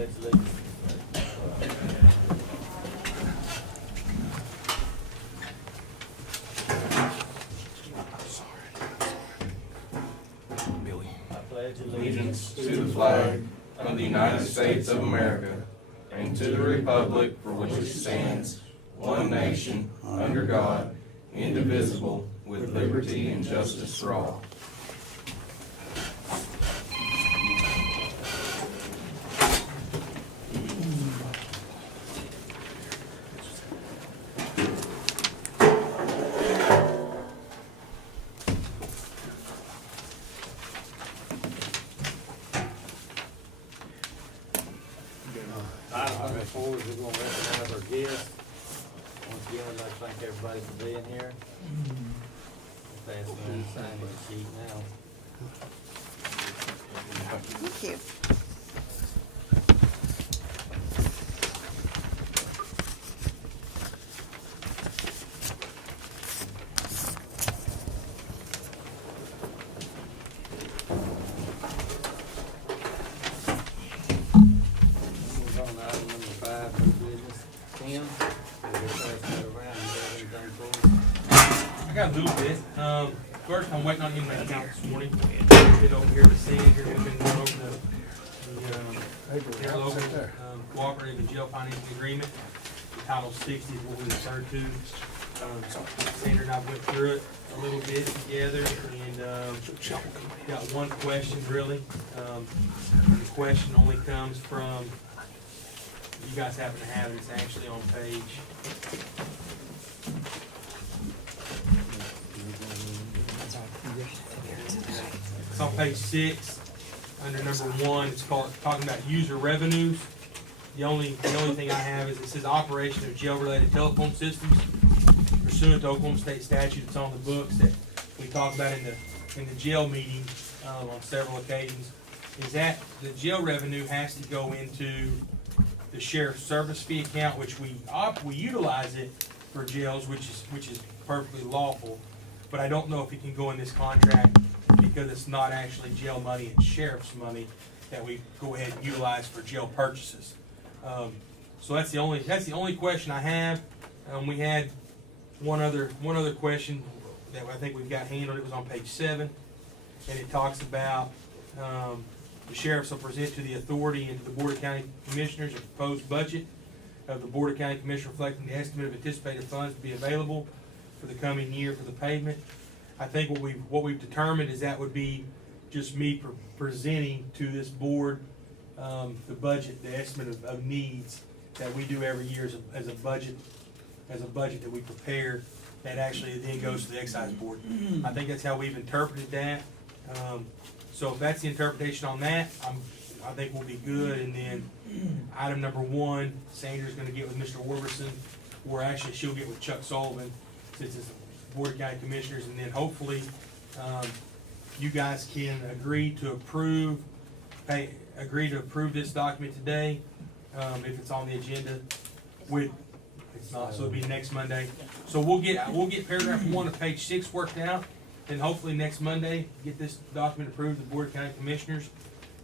pledge allegiance. I pledge Allegiance to the flag of the United States of America and to the republic for which it stands, one nation, under God, indivisible, with liberty and justice for all. Item number 4 is we're going to recognize our guests. Once again, I'd like to thank everybody for being here. Pass around the sign-in sheet now. Thank you. Move on to item number 5, new business. Tim, we'll pass that around. You have anything for us? I got a little bit. First, I'm waiting on him to make out this morning. Been over here to Stigler. We've been going over the interlocal cooperative and jail financing agreement. The Title 60 is what we refer to. Sandra and I went through it a little bit together, and got one question really. The question only comes from, you guys happen to have it, it's actually on page. It's on page 6, under number 1. It's called talking about user revenues. The only thing I have is it says operation of jail-related telephone systems pursuant to Oklahoma State statute. It's on the books that we talked about in the jail meeting on several occasions. Is that the jail revenue has to go into the sheriff's service fee account, which we utilize it for jails, which is perfectly lawful. But I don't know if it can go in this contract because it's not actually jail money, it's sheriff's money that we go ahead and utilize for jail purchases. So that's the only question I have. We had one other question that I think we've got handled. It was on page 7, and it talks about the sheriffs will present to the authority and to the Board of County Commissioners a proposed budget of the Board of County Commissioners reflecting the estimate of anticipated funds to be available for the coming year for the pavement. I think what we've determined is that would be just me presenting to this board the budget, the estimate of needs that we do every year as a budget that we prepare that actually then goes to the excise board. I think that's how we've interpreted that. So if that's the interpretation on that, I think we'll be good. And then item number 1, Sandra's going to get with Mr. Orbison, or actually she'll get with Chuck Sullivan since it's the Board of County Commissioners, and then hopefully you guys can agree to approve this document today if it's on the agenda. It's not, so it'll be next Monday. So we'll get paragraph 1 of page 6 worked out. Then hopefully next Monday, get this document approved to the Board of County Commissioners,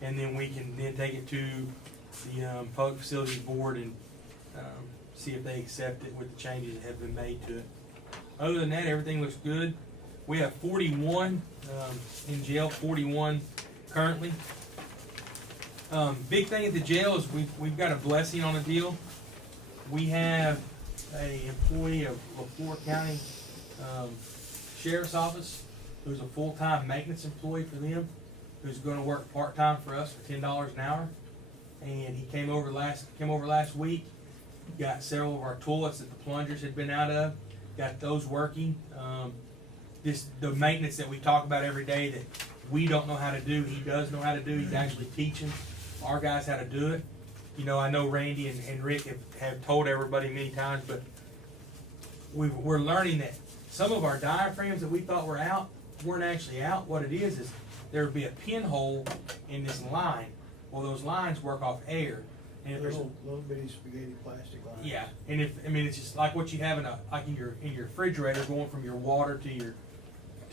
and then we can then take it to the Public Facilities Board and see if they accept it with the changes that have been made to it. Other than that, everything looks good. We have 41 in jail, 41 currently. Big thing at the jail is we've got a blessing on a deal. We have an employee of LaFleur County Sheriff's Office who's a full-time maintenance employee for them, who's going to work part-time for us for $10 an hour. And he came over last week. Got several of our toilets that the plungers had been out of. Got those working. The maintenance that we talk about every day that we don't know how to do, he does know how to do. He's actually teaching our guys how to do it. You know, I know Randy and Rick have told everybody many times, but we're learning that some of our diaphragms that we thought were out weren't actually out. What it is there would be a pinhole in this line. Well, those lines work off air. And if there's little bitty spaghetti plastic line. yeah, and it's just like what you have in your refrigerator, going from your water to your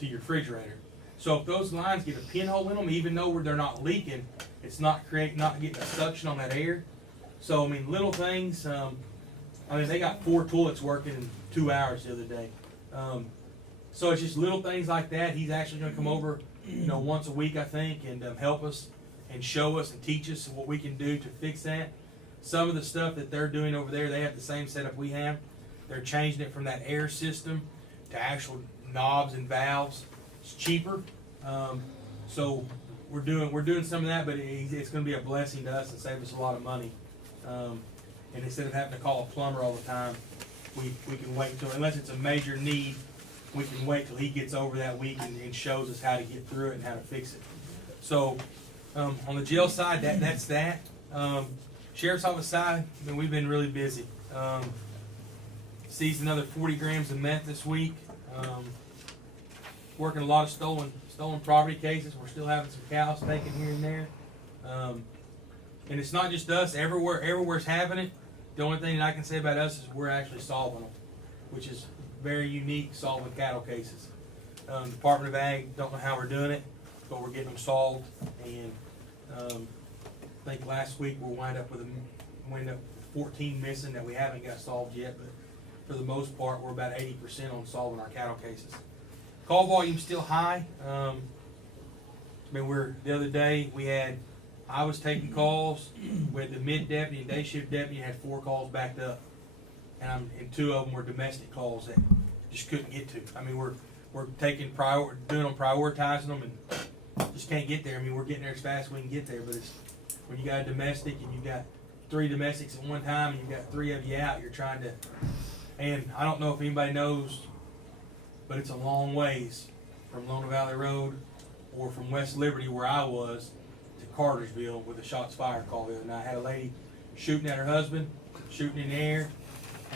refrigerator. So if those lines get a pinhole in them, even though they're not leaking, it's not getting a suction on that air. So, I mean, little things, I mean, they got 4 toilets working in 2 hours the other day. So it's just little things like that. He's actually gonna come over, once a week, I think, and help us and show us and teach us what we can do to fix that. Some of the stuff that they're doing over there, they have the same setup we have. They're changing it from that air system to actual knobs and valves. It's cheaper. So we're doing some of that, but it's going to be a blessing to us and save us a lot of money. And instead of having to call a plumber all the time, we can wait until, unless it's a major need, we can wait till he gets over that week and shows us how to get through it and how to fix it. So on the jail side, that's that. Sheriff's office side, I mean, we've been really busy. Seized another 40 grams of meth this week. Working a lot of stolen property cases. We're still having some cows taken here and there. And it's not just us. Everywhere's having it. The only thing that I can say about us is we're actually solving them, which is very unique, solving cattle cases. Department of Ag don't know how we're doing it, but we're getting them solved. And I think last week we'll wind up with 14 missing that we haven't got solved yet, but for the most part we're about 80% on solving our cattle cases. Call volume's still high. I mean, the other day I was taking calls with the mid deputy and day shift deputy had 4 calls backed up, and 2 of them were domestic calls that just couldn't get to. I mean, we're doing them, prioritizing them, and just can't get there. I mean, we're getting there as fast as we can get there, but it's when you got a domestic and you got 3 domestics at one time and you got 3 of you out, you're trying to. And I don't know if anybody knows, but it's a long ways from Lona Valley Road or from West Liberty, where I was, to Cartersville with a shots fired call the other night. I had a lady shooting at her husband, shooting in the air,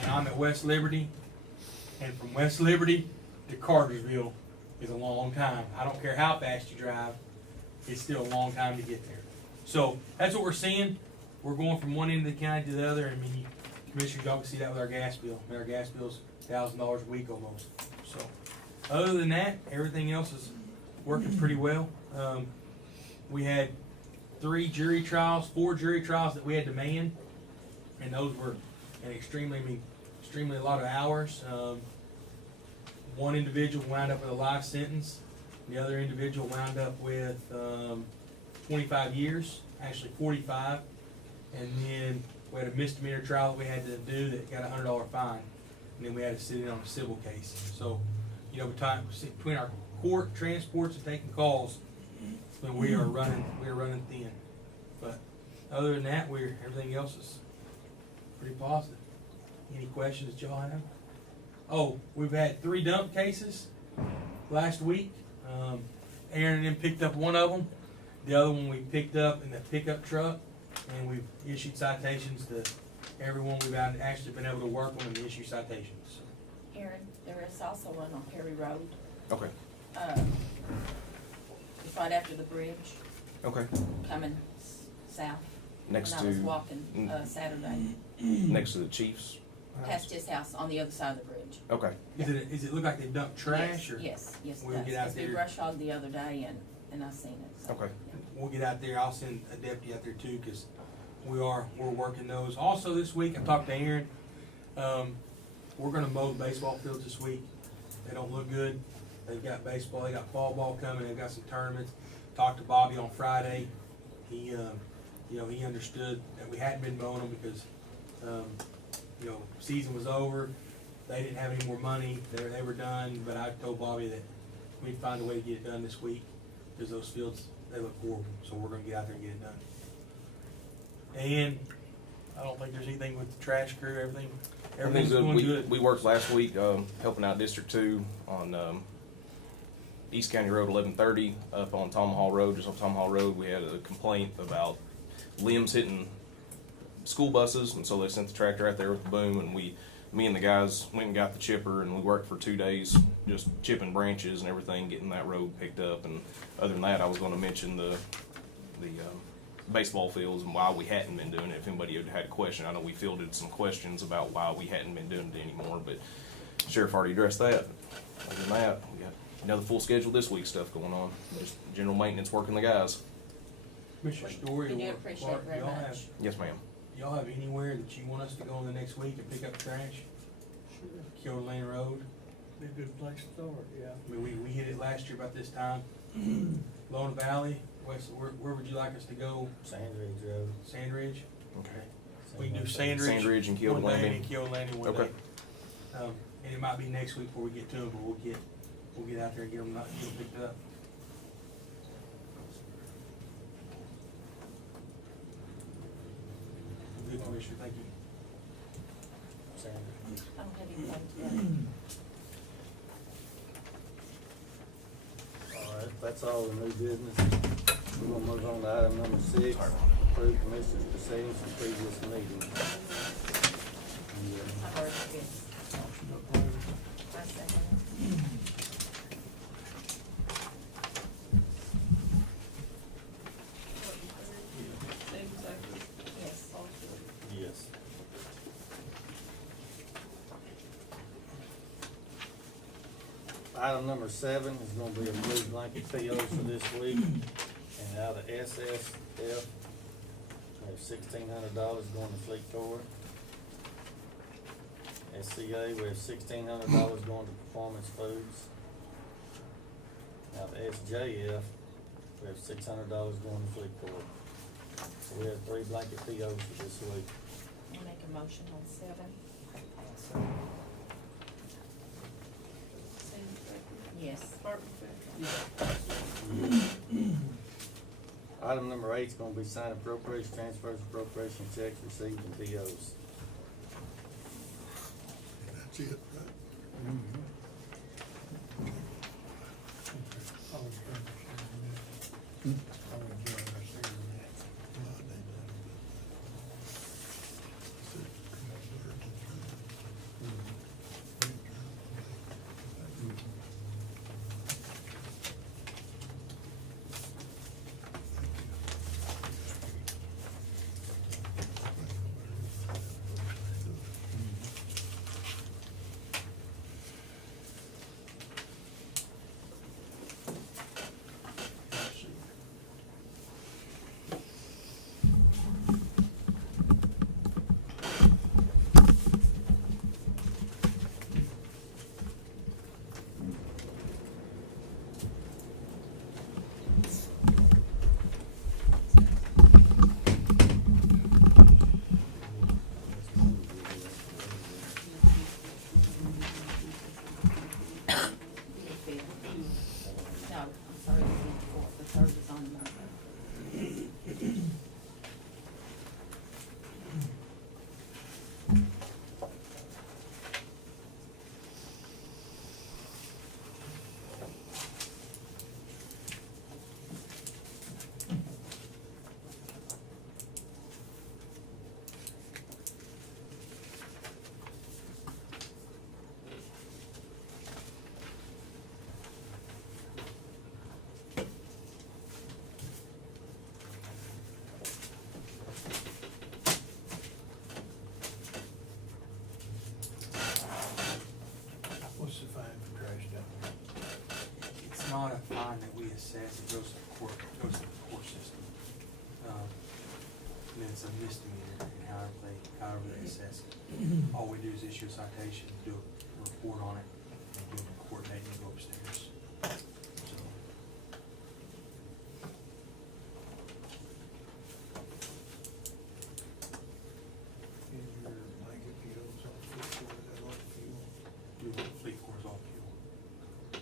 and I'm at West Liberty, and from West Liberty to Cartersville is a long time. I don't care how fast you drive, it's still a long time to get there. So that's what we're seeing. We're going from one end of the county to the other. I mean, commissioners, y'all can see that with our gas bill. I mean, our gas bill's $1,000 a week almost. So other than that, everything else is working pretty well. We had 4 jury trials that we had to man, and those were an extremely a lot of hours. One individual wound up with a life sentence. The other individual wound up with 25 years, actually 45. And then we had a misdemeanor trial that we had to do that got a $100 fine. And then we had to sit in on a civil case. So, between our court, transports, and taking calls, we are running thin. But other than that, everything else is pretty positive. Any questions that y'all have? Oh, we've had 3 dump cases last week. Aaron and them picked up one of them. The other one we picked up in the pickup truck, and we've issued citations to everyone we've actually been able to work on and issue citations. Aaron, there is also one on Perry Road. Okay. It's right after the bridge, Okay. coming south. Next When I was to walking Saturday, next to the Chiefs. past his house on the other side of the bridge. Okay. Is it look like they dumped trash, Yes, or? yes, it We'll does. get out 'Cause we there. brush hogged the other day and I seen it. So, Okay. yeah. We'll get out there. I'll send a deputy out there too, because we're working those. Also this week, I talked to Aaron. We're gonna mow the baseball fields this week. They don't look good. They've got baseball. They got fall ball coming. They've got some tournaments. Talked to Bobby on Friday. He, he understood that we hadn't been mowing them because, season was over. They didn't have any more money. They were done. But I told Bobby that we'd find a way to get it done this week, because those fields, they look horrible. So we're gonna get out there and get it done. And I don't think there's anything with the trash crew. Everything's going good. We worked last week helping out District 2 on East County Road 1130 up on Tomahawk Road. Just on Tomahawk Road, we had a complaint about limbs hitting school buses, and so they sent the tractor out there with the boom, and me and the guys went and got the chipper, and we worked for 2 days just chipping branches and everything, getting that road picked up. And other than that, I was going to mention the baseball fields and why we hadn't been doing it. If anybody had a question, I know we fielded some questions about why we hadn't been doing it anymore, but Sheriff already addressed that. Other than that, we got another full schedule this week stuff going on. Just general maintenance working the guys. Mr. Story, We do or appreciate Clark, it very y'all have- much. Yes, ma'am. y'all have anywhere that you want us to go in the next week and pick up trash? Sure. Kill Lane Road? Be a good place to start, yeah. I mean, we hit it last year about this time. Lone Valley, West, where would you like us to go? Sandridge Road. Sand Ridge? Okay. We can do Sand Ridge. Sand Ridge and Kill one day, Landing. and Kill Landing one Okay. day. And it might be next week before we get to them, but we'll get out there and get them picked up. Good, Commissioner, thank you. Sandridge. I don't have anything today. All right, that's all the new business. We're gonna move on to item number 6, approve commissioners' proceedings from previous meetings. I've already been. Motion to approve. I second it. Yes. Yes. Item number 7 is gonna be approved blanket POs for this week, and out of SSF, we have $1,600 going to Fleet Corps. SCA, we have $1,600 going to Performance Foods. Out of SJF, we have $600 going to Fleet Corps. So we have 3 blanket POs for this week. I'll make a motion on 7. Yes. Item number 8 is gonna be signed appropriation transfers, appropriation checks received and POs. That's it, right? No, I'm sorry, the 3rd is on Monday. What's the fine for trash dump? It's not a fine that we assess, it goes to the court, system. And then it's a misdemeanor, and however they assess it. All we do is issue a citation, do a report on it, and give them a court date and go upstairs. So, In your blanket POs, all fuel, that all fuel. do the Fleet Corps off fuel.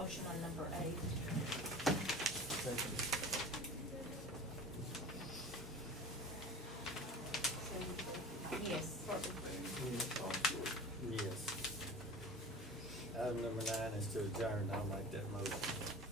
motion on number 8. Yes. Yes. Item number 9 is to adjourn, I'll make that motion.